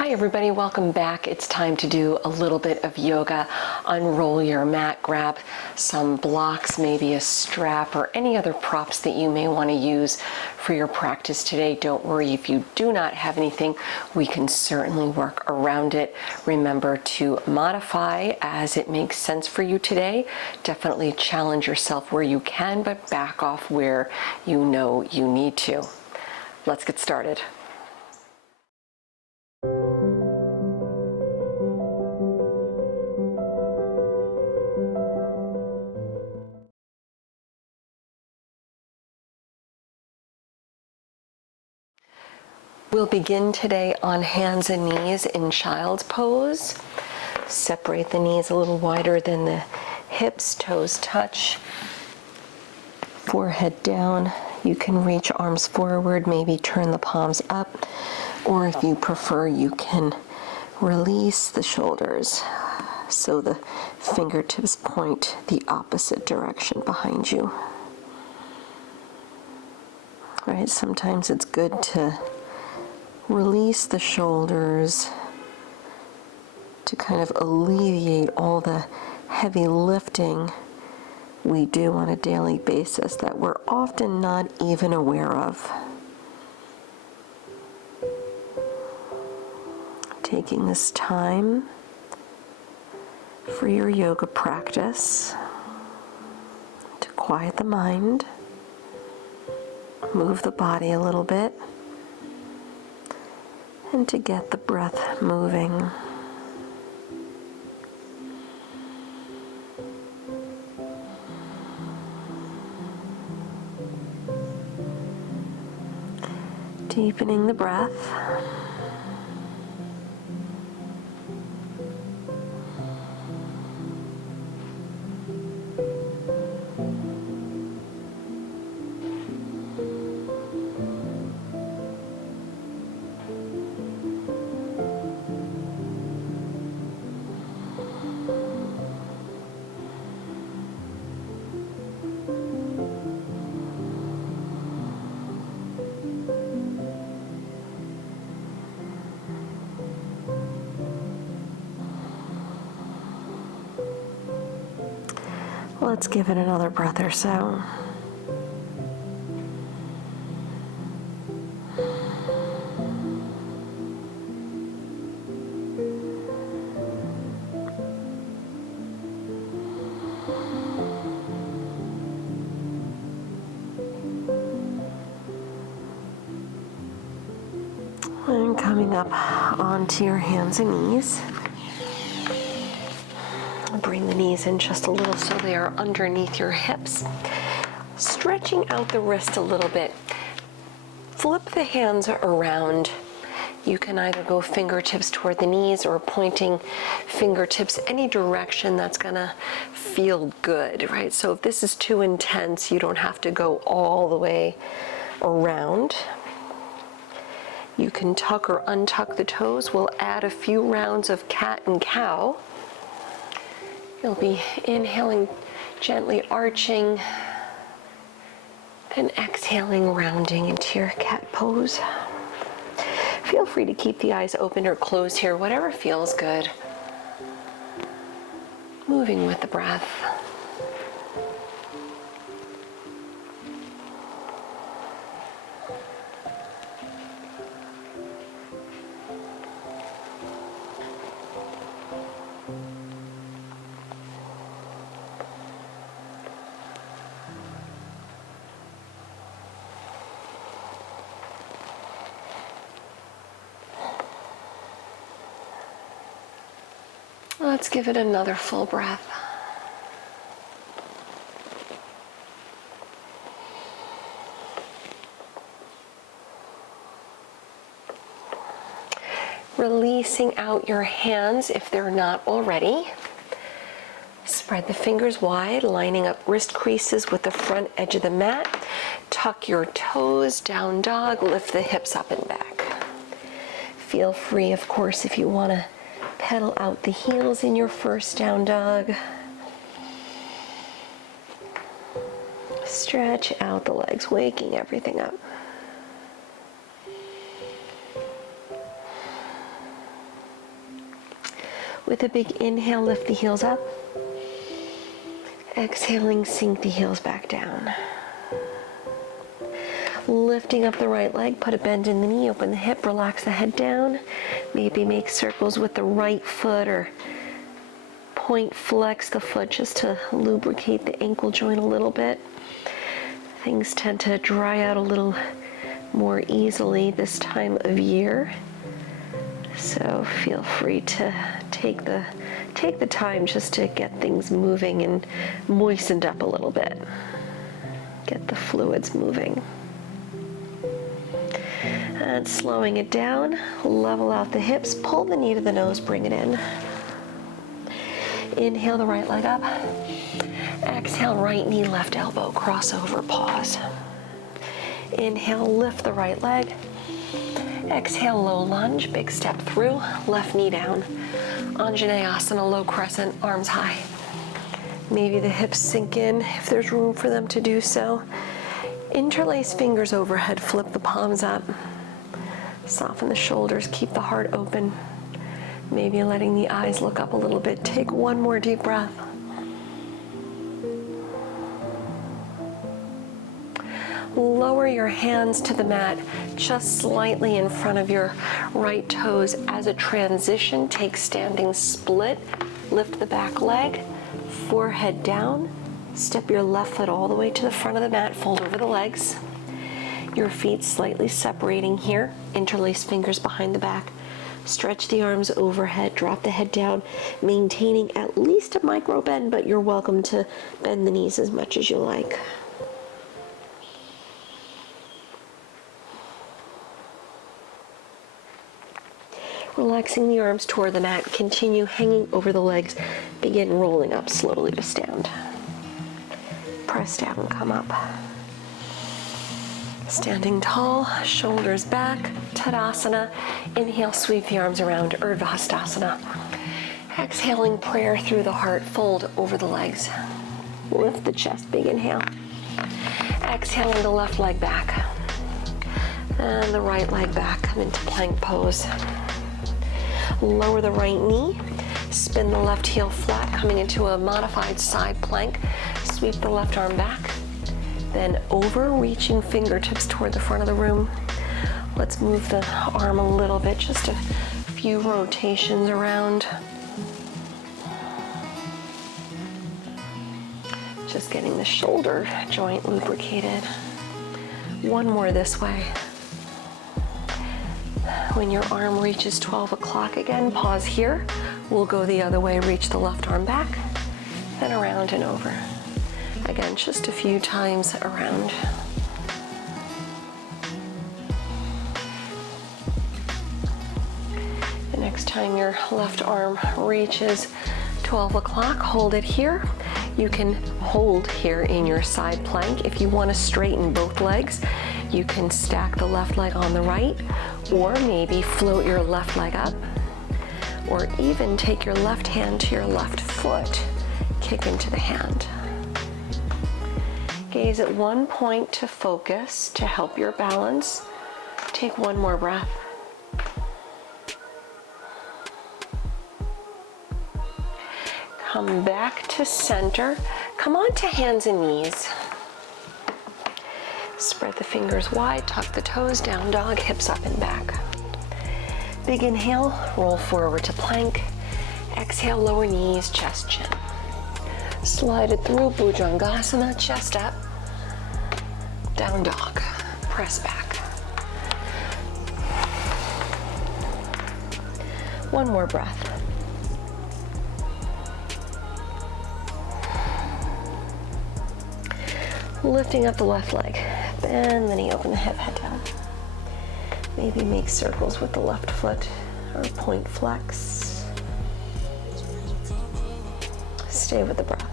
Hi everybody, welcome back. It's time to do a little bit of yoga. Unroll your mat, grab some blocks, maybe a strap or any other props that you may want to use for your practice today. Don't worry if you do not have anything, we can certainly work around it. Remember to modify as it makes sense for you today. Definitely challenge yourself where you can, but back off where you know you need to. Let's get started. We'll begin today on hands and knees in child's pose. Separate the knees a little wider than the hips, toes touch. Forehead down. You can reach arms forward, maybe turn the palms up, or if you prefer, you can release the shoulders so the fingertips point the opposite direction behind you. Right? Sometimes it's good to release the shoulders to kind of alleviate all the heavy lifting we do on a daily basis that we're often not even aware of. Taking this time for your yoga practice to quiet the mind, move the body a little bit, and to get the breath moving. Deepening the breath. Let's give it another breath or so. And coming up onto your hands and knees. Bring the knees in just a little so they are underneath your hips. Stretching out the wrist a little bit. Flip the hands around. You can either go fingertips toward the knees or pointing fingertips any direction that's gonna feel good, right? So if this is too intense, you don't have to go all the way around. You can tuck or untuck the toes. We'll add a few rounds of cat and cow. You'll be inhaling, gently arching, then exhaling, rounding into your cat pose. Feel free to keep the eyes open or closed here, whatever feels good. Moving with the breath. Let's give it another full breath. Releasing out your hands if they're not already. Spread the fingers wide, lining up wrist creases with the front edge of the mat. Tuck your toes, down dog, lift the hips up and back. Feel free, of course, if you want to pedal out the heels in your first down dog. Stretch out the legs, waking everything up. With a big inhale, lift the heels up. Exhaling, sink the heels back down. Lifting up the right leg, put a bend in the knee, open the hip, relax the head down. Maybe make circles with the right foot or point flex the foot just to lubricate the ankle joint a little bit. Things tend to dry out a little more easily this time of year. So feel free to take the time just to get things moving and moistened up a little bit. Get the fluids moving. And slowing it down, level out the hips, pull the knee to the nose, bring it in. Inhale the right leg up. Exhale, right knee, left elbow, crossover, pause. Inhale, lift the right leg. Exhale, low lunge, big step through, left knee down. Anjaneyasana, low crescent, arms high. Maybe the hips sink in if there's room for them to do so. Interlace fingers overhead, flip the palms up. Soften the shoulders, keep the heart open. Maybe letting the eyes look up a little bit. Take one more deep breath. Lower your hands to the mat just slightly in front of your right toes. As a transition, take standing split. Lift the back leg, forehead down. Step your left foot all the way to the front of the mat, fold over the legs. Your feet slightly separating here. Interlace fingers behind the back. Stretch the arms overhead, drop the head down, maintaining at least a micro bend, but you're welcome to bend the knees as much as you like. Relaxing the arms toward the mat, continue hanging over the legs, begin rolling up slowly to stand. Press down, come up. Standing tall, shoulders back, Tadasana. Inhale, sweep the arms around, Urdhvastasana. Exhaling, prayer through the heart, fold over the legs. Lift the chest, big inhale. Exhaling the left leg back. And the right leg back, come into plank pose. Lower the right knee, spin the left heel flat, coming into a modified side plank. Sweep the left arm back. Then over, reaching fingertips toward the front of the room. Let's move the arm a little bit, just a few rotations around. Just getting the shoulder joint lubricated. One more this way. When your arm reaches 12 o'clock again, pause here. We'll go the other way, reach the left arm back, then around and over. Again, just a few times around. The next time your left arm reaches 12 o'clock, hold it here. You can hold here in your side plank. If you want to straighten both legs, you can stack the left leg on the right, or maybe float your left leg up, or even take your left hand to your left foot, kick into the hand. Gaze at one point to focus, to help your balance. Take one more breath. Come back to center. Come on to hands and knees. Spread the fingers wide, tuck the toes, down dog, hips up and back. Big inhale, roll forward to plank. Exhale, lower knees, chest, chin. Slide it through, Bhujangasana, chest up. Down dog, press back. One more breath. Lifting up the left leg. Bend the knee, open the hip, head down. Maybe make circles with the left foot or point flex. Stay with the breath.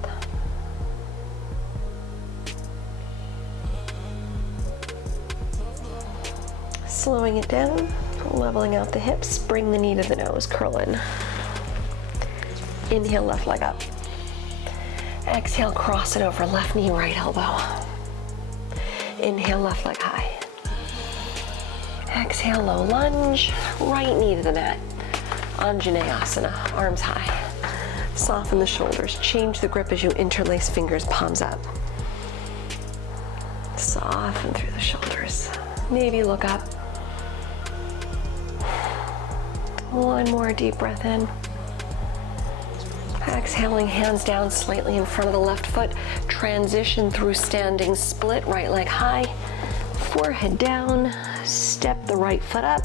Slowing it down, leveling out the hips, bring the knee to the nose, curl in. Inhale, left leg up. Exhale, cross it over, left knee, right elbow. Inhale, left leg high. Exhale, low lunge, right knee to the mat. Anjaneyasana, arms high. Soften the shoulders. Change the grip as you interlace fingers, palms up. Soften through the shoulders. Maybe look up. One more deep breath in. Exhaling, hands down slightly in front of the left foot. Transition through standing split, right leg high. Forehead down. Step the right foot up.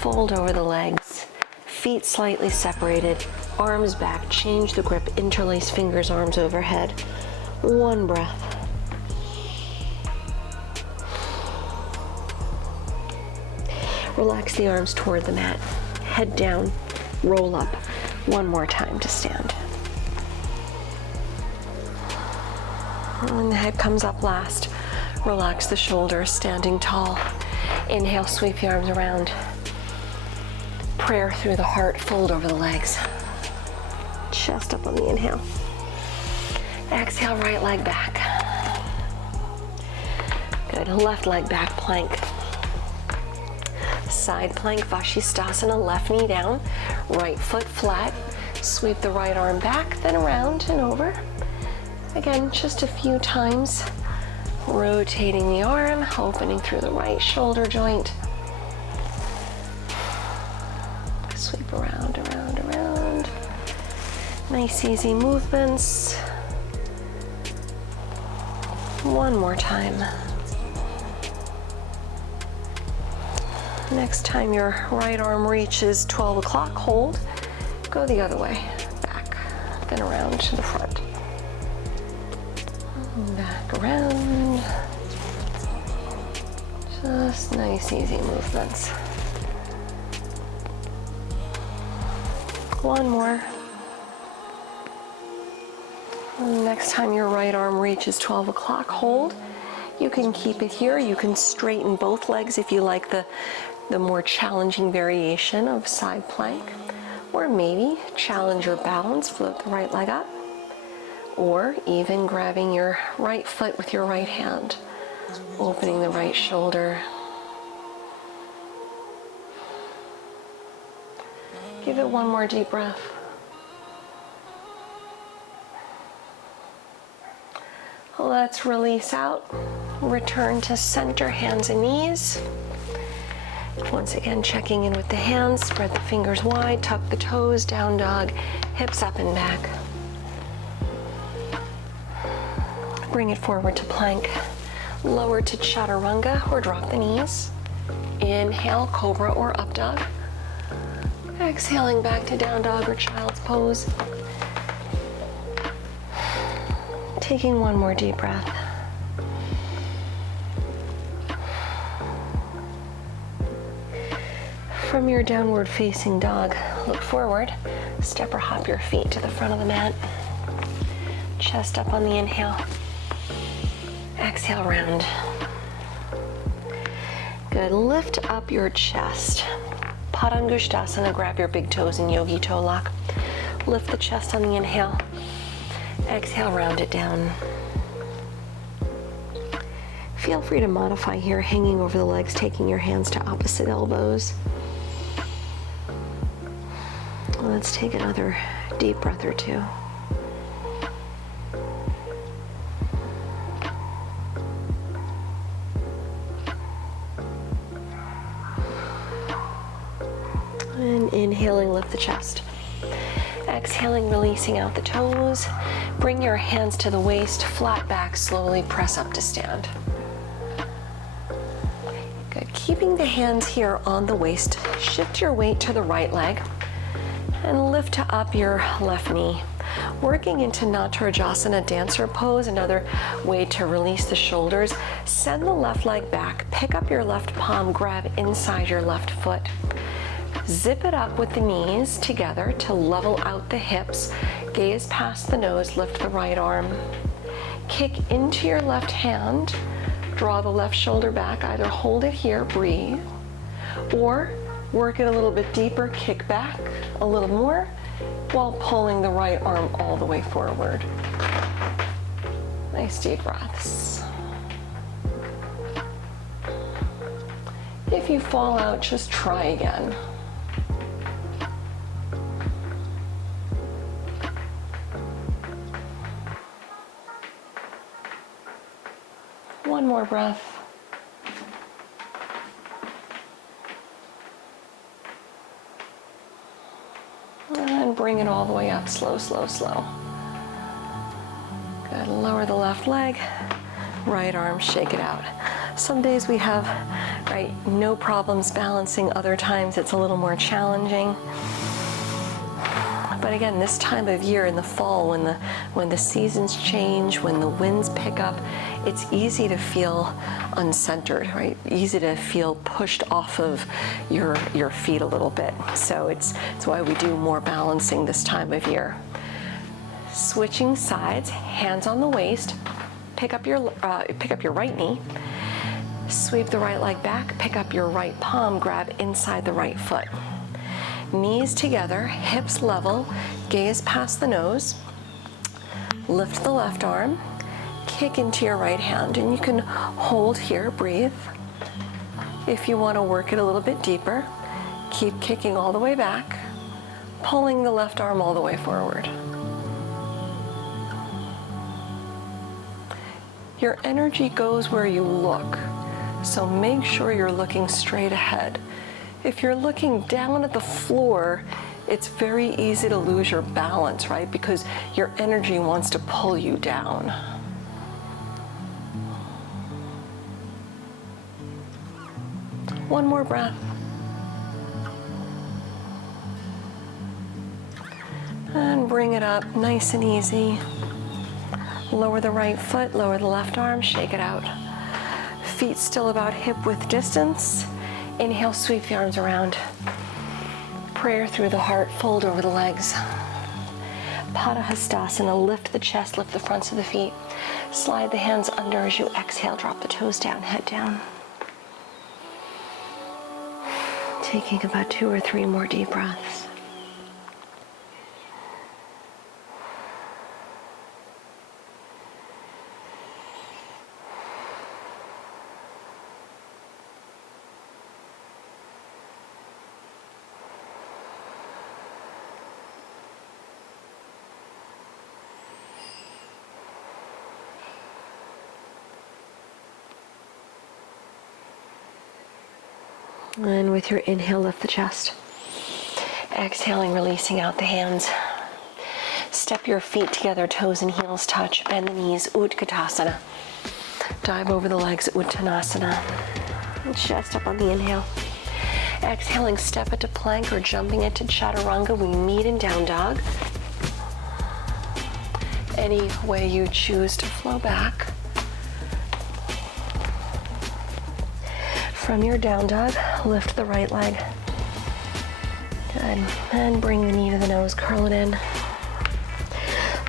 Fold over the legs. Feet slightly separated. Arms back. Change the grip. Interlace fingers, arms overhead. One breath. Relax the arms toward the mat. Head down, roll up. One more time to stand. And the head comes up last. Relax the shoulders, standing tall. Inhale, sweep the arms around. Prayer through the heart, fold over the legs. Chest up on the inhale. Exhale, right leg back. Good, left leg back, plank. Side plank, Vashistasana, left knee down, right foot flat. Sweep the right arm back, then around and over. Again, just a few times. Rotating the arm, opening through the right shoulder joint. Sweep around, around, around. Nice, easy movements. One more time. Next time your right arm reaches 12 o'clock, hold. Go the other way, back, then around to the front. Back around. Just nice, easy movements. One more. Next time your right arm reaches 12 o'clock, hold. You can keep it here. You can straighten both legs if you like the more challenging variation of side plank. Or maybe challenge your balance, float the right leg up. Or even grabbing your right foot with your right hand, opening the right shoulder. Give it one more deep breath. Let's release out. Return to center, hands and knees. Once again, checking in with the hands. Spread the fingers wide, tuck the toes, down dog, hips up and back. Bring it forward to plank. Lower to chaturanga or drop the knees. Inhale, cobra or up dog. Exhaling back to down dog or child's pose. Taking one more deep breath. From your downward facing dog, look forward. Step or hop your feet to the front of the mat. Chest up on the inhale. Exhale, round. Good, lift up your chest. Padangustasana, grab your big toes in yogi toe lock. Lift the chest on the inhale. Exhale, round it down. Feel free to modify here, hanging over the legs, taking your hands to opposite elbows. Let's take another deep breath or two. And inhaling, lift the chest. Exhaling, releasing out the toes. Bring your hands to the waist, flat back, slowly press up to stand. Good, keeping the hands here on the waist. Shift your weight to the right leg and lift up your left knee. Working into Natarajasana, dancer pose, another way to release the shoulders. Send the left leg back, pick up your left palm, grab inside your left foot. Zip it up with the knees together to level out the hips. Gaze past the nose, lift the right arm. Kick into your left hand, draw the left shoulder back, either hold it here, breathe, or work it a little bit deeper, kick back a little more while pulling the right arm all the way forward. Nice deep breaths. If you fall out, just try again. more breath. And then bring it all the way up, slow, slow, slow. Good, lower the left leg, right arm, shake it out. Some days we have, right, no problems balancing. Other times it's a little more challenging. But again, this time of year in the fall, when the seasons change, when the winds pick up, it's easy to feel uncentered, right? Easy to feel pushed off of your feet a little bit. So it's why we do more balancing this time of year. Switching sides, hands on the waist, pick up your right knee, sweep the right leg back, pick up your right palm, grab inside the right foot. Knees together, hips level, gaze past the nose. Lift the left arm, kick into your right hand, and you can hold here, breathe. If you want to work it a little bit deeper, keep kicking all the way back, pulling the left arm all the way forward. Your energy goes where you look, so make sure you're looking straight ahead. If you're looking down at the floor, it's very easy to lose your balance, right? Because your energy wants to pull you down. One more breath. And bring it up nice and easy. Lower the right foot, lower the left arm, shake it out. Feet still about hip width distance. Inhale, sweep the arms around. Prayer through the heart, fold over the legs. Padangustasana, lift the chest, lift the fronts of the feet. Slide the hands under as you exhale, drop the toes down, head down. Taking about 2 or 3 more deep breaths. And with your inhale, lift the chest. Exhaling, releasing out the hands. Step your feet together, toes and heels touch. Bend the knees, Utkatasana. Dive over the legs, Uttanasana. And chest up on the inhale. Exhaling, step it to plank or jumping it to chaturanga. We meet in down dog. Any way you choose to flow back. From your down dog, lift the right leg. Good. And bring the knee to the nose, curl it in.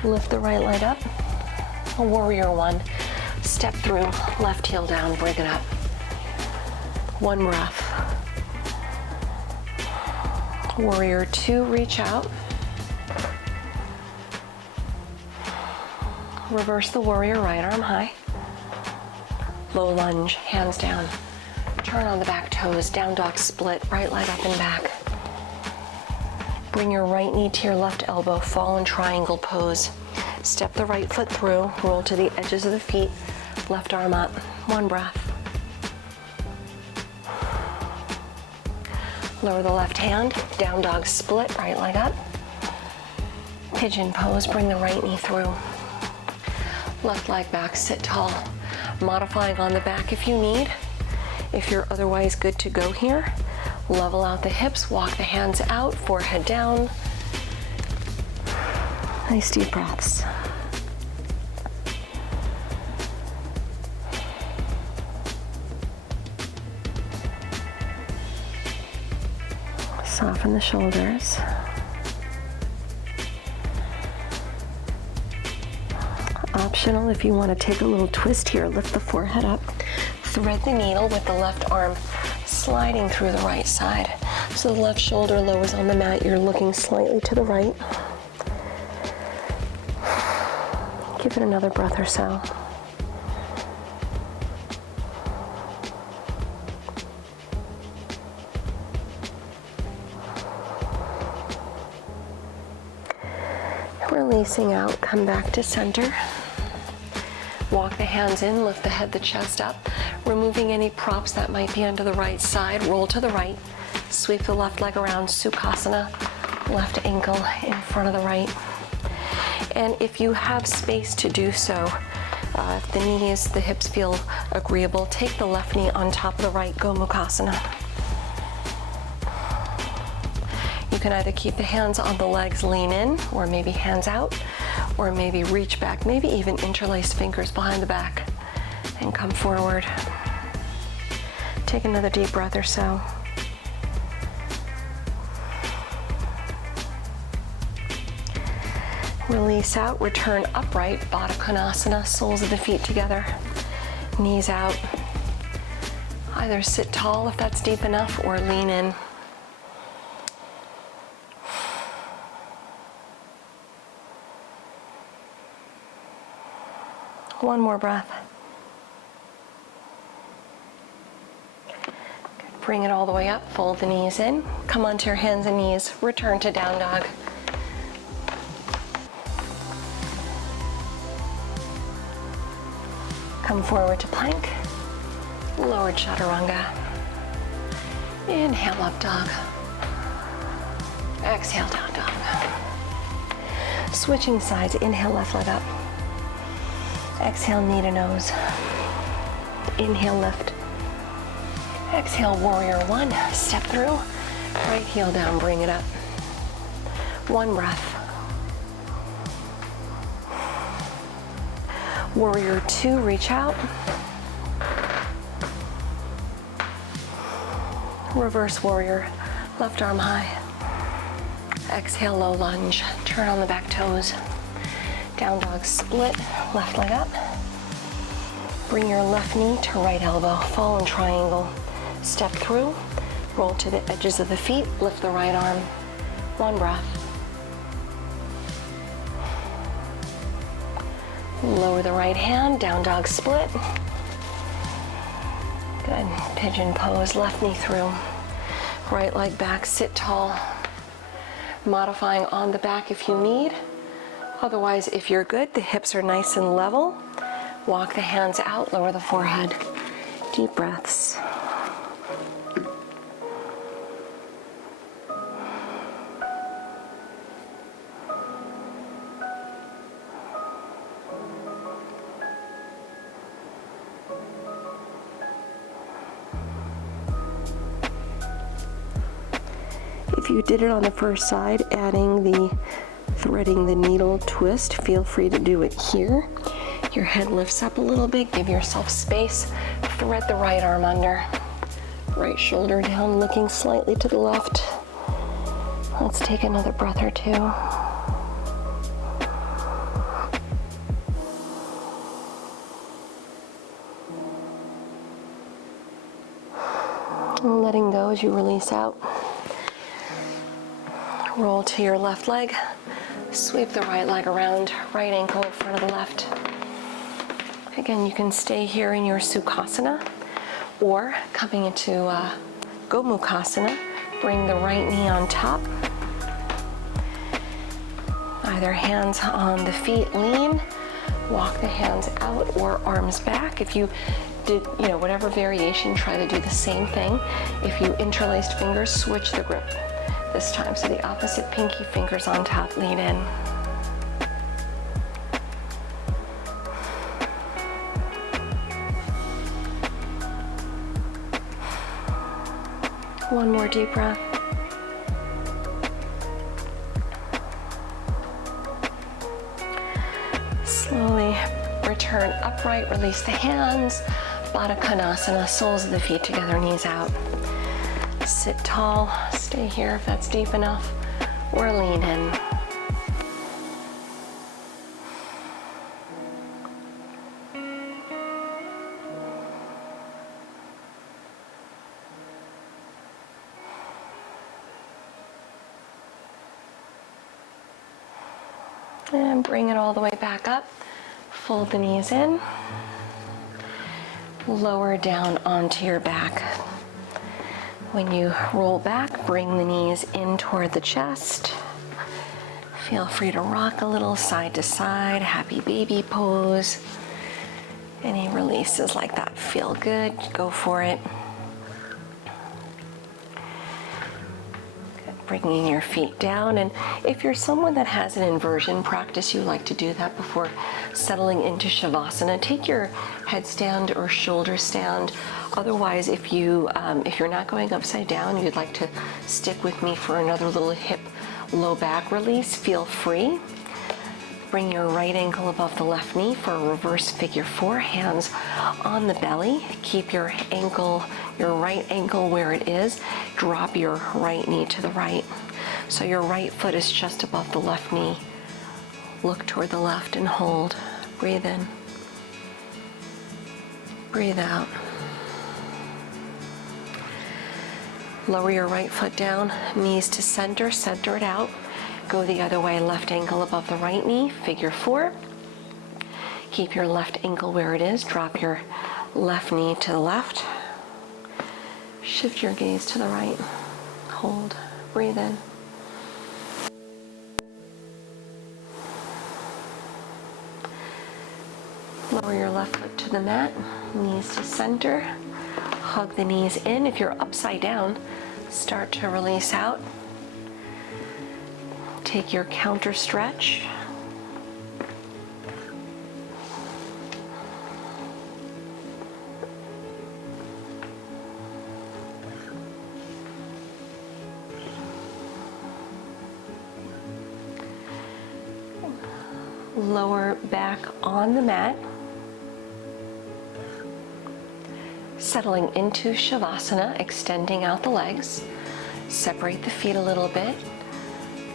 Lift the right leg up. Warrior one. Step through, left heel down, bring it up. One breath. Warrior two, reach out. Reverse the warrior, right arm high. Low lunge, hands down. Turn on the back toes, down dog split, right leg up and back. Bring your right knee to your left elbow, fall in triangle pose. Step the right foot through, roll to the edges of the feet, left arm up. One breath. Lower the left hand, down dog split, right leg up. Pigeon pose, bring the right knee through. Left leg back, sit tall. Modifying on the back if you need. If you're otherwise good to go here, level out the hips, walk the hands out, forehead down. Nice deep breaths. Soften the shoulders. Optional if you want to take a little twist here, lift the forehead up. Thread the needle with the left arm sliding through the right side. So the left shoulder lowers on the mat, you're looking slightly to the right. Give it another breath or so. Releasing out, come back to center. Walk the hands in, lift the head, the chest up, removing any props that might be under the right side. Roll to the right, sweep the left leg around, Sukhasana, left ankle in front of the right. And if you have space to do so, if the knees, the hips feel agreeable, take the left knee on top of the right, Gomukhasana. You can either keep the hands on the legs, lean in, or maybe hands out, or maybe reach back, maybe even interlace fingers behind the back and come forward. Take another deep breath or so. Release out, return upright, Badakanasana, soles of the feet together, knees out. Either sit tall if that's deep enough or lean in. One more breath. Bring it all the way up, fold the knees in, come onto your hands and knees, return to down dog. Come forward to plank, lowered chaturanga. Inhale, up dog. Exhale, down dog. Switching sides, inhale, left leg up. Exhale, knee to nose. Inhale, lift. Exhale, warrior one. Step through. Right heel down, bring it up. One breath. Warrior two, reach out. Reverse warrior, left arm high. Exhale, low lunge. Turn on the back toes. Down dog split, left leg up. Bring your left knee to right elbow, fallen triangle. Step through, roll to the edges of the feet, lift the right arm. One breath. Lower the right hand, down dog split. Good, pigeon pose, left knee through. Right leg back, sit tall. Modifying on the back if you need. Otherwise, if you're good, the hips are nice and level. Walk the hands out, lower the forehead. Deep breaths. If you did it on the first side, adding the threading the needle twist, feel free to do it here. Your head lifts up a little bit, give yourself space, thread the right arm under. Right shoulder down, looking slightly to the left. Let's take another breath or two. And letting go as you release out. Roll to your left leg, sweep the right leg around, right ankle in front of the left. Again, you can stay here in your Sukhasana, or coming into Gomukhasana, bring the right knee on top. Either hands on the feet, lean, walk the hands out or arms back. If you did, whatever variation, try to do the same thing. If you interlaced fingers, switch the grip this time. So the opposite pinky fingers on top, lean in. One more deep breath. Slowly return upright, release the hands. Badakanasana, soles of the feet together, knees out. Sit tall, stay here if that's deep enough, or lean in. And bring it all the way back up. Fold the knees in. Lower down onto your back. When you roll back, bring the knees in toward the chest. Feel free to rock a little side to side, happy baby pose. Any releases like that feel good, go for it. Good. Bringing your feet down, and if you're someone that has an inversion practice, you like to do that before settling into Shavasana, take your headstand or shoulder stand. Otherwise, if you're not going upside down, you'd like to stick with me for another little hip low back release, feel free. Bring your right ankle above the left knee for a reverse figure four, hands on the belly. Keep your right ankle where it is. Drop your right knee to the right. So your right foot is just above the left knee. Look toward the left and hold. Breathe in. Breathe out. Lower your right foot down, knees to center, center it out. Go the other way, left ankle above the right knee, figure four. Keep your left ankle where it is. Drop your left knee to the left. Shift your gaze to the right. Hold. Breathe in. Lower your left foot to the mat, knees to center. Hug the knees in. If you're upside down, start to release out. Take your counter stretch. Lower back on the mat. Settling into Shavasana, extending out the legs. Separate the feet a little bit.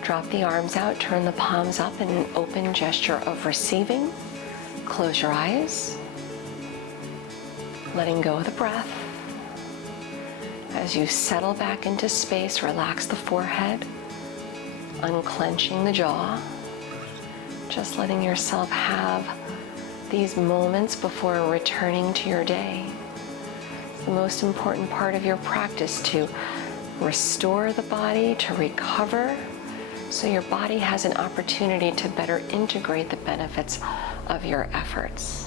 Drop the arms out, turn the palms up in an open gesture of receiving. Close your eyes. Letting go of the breath. As you settle back into space, relax the forehead, unclenching the jaw. Just letting yourself have these moments before returning to your day. It's the most important part of your practice, to restore the body, to recover, so your body has an opportunity to better integrate the benefits of your efforts.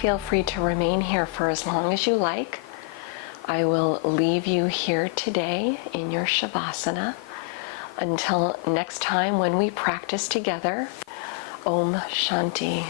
Feel free to remain here for as long as you like. I will leave you here today in your Shavasana. Until next time when we practice together, Om Shanti.